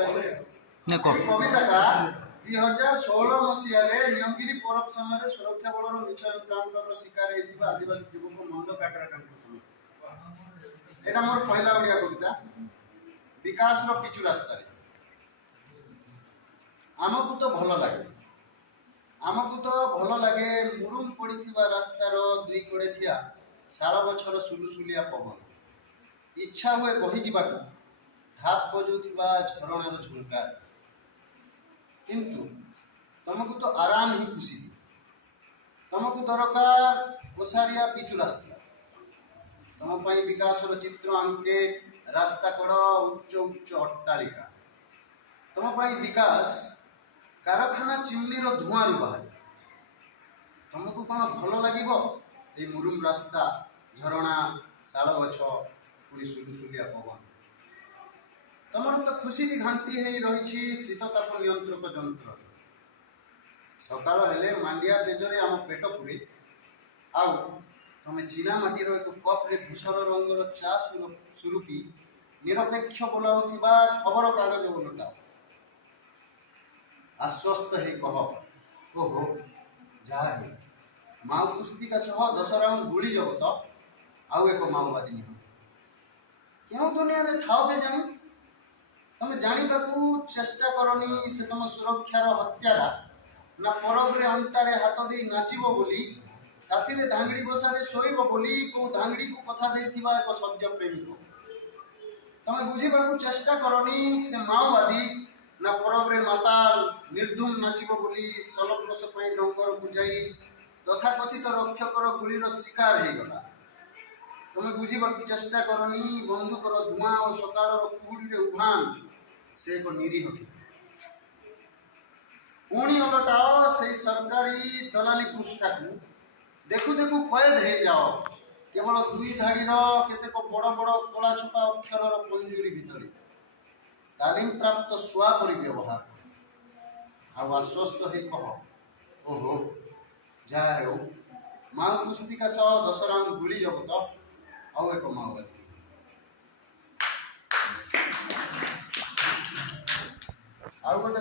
कविताटा 2016 मसीह नियमगिरी परब समय सुरक्षा बल मिछ एनकाउंटर शिकार होता आदिवासी युवक मंद काटरा एटा मोर पहला ओडिया कविता विकास पिचु रास्ता आमको तो भल लगे मुरुम पड़ी रास्तार दुई कोड़े ठिया शाल गछर सुलुसुलिया पवन इच्छा हुए बही जावाक ढाप बजाउथिबा झरणार झुंकार किंतु तुमको तो आराम ही खुशी तुमको दरकार ओसारिया पिचु रास्ता तुम विकास चित्र आंके रास्ता कड़ उच्च उच्च अट्टालिका तुम विकास कारखाना चिमनी धुआं बाहर तुमको कौन भल लगे मुरुम रास्ता झरणा शाल गछ पुणी सुलुसुलिया पवन तुम तो खुशी भी घाटी रही शीतताप नियंत्रक जंत्र सकाल हेले मांडिया पेजरे आम पेट पुरे आउ तुम चीना माटीर एक कप्रे धूसर रंगर चा सुरुपी निरपेक्ष बोलाउथिबा खबर कागज बोलटा आश्वस्त हे कह ओहो जहा हो माओ पुस्तिका सह 10 राउंड गुली जगत आउ एक माओवादी निहत क्यों दुनिया रे थाओ के जानी तुम जानिबाकू चेष्टा करनी से तुम सुरक्षार हत्यारा ना परब रे अंटारे हाथ दे नाचिबो बोली साथी रे धांगड़ी बसारे सोइबो बोली को धांगड़ी को कथा देथिबा एक सत्य प्रेमिक तुम बुझिबाकू चेष्टा करनी से माओवादी ना परब रे माताल निर्धुम नाचिबो बोली सलकस पई डंगर बुझाई तथा कथित रक्षकर गुलीर शिकार हो गला तुम बुझिबाकू चेष्टा करनी बंदूकर धुआं और सकालर कुहुड़ी रे उभान से एक निरीह थी पुणी अलटाओ से सरकारी दलाली पृष्ठा को देखु देखु कैद हो जाओ केवल दुई धाड़ीर केतेक बड़ बड़ कला छपा अक्षर पंजुरी भितर तालीम प्राप्त सुआ परि व्यवहार आश्वस्त हो कह ओहो जहा हो माओ पुस्तिका सह 10 राउंड गुली जगत आउ एक माओवादी आउ गोटे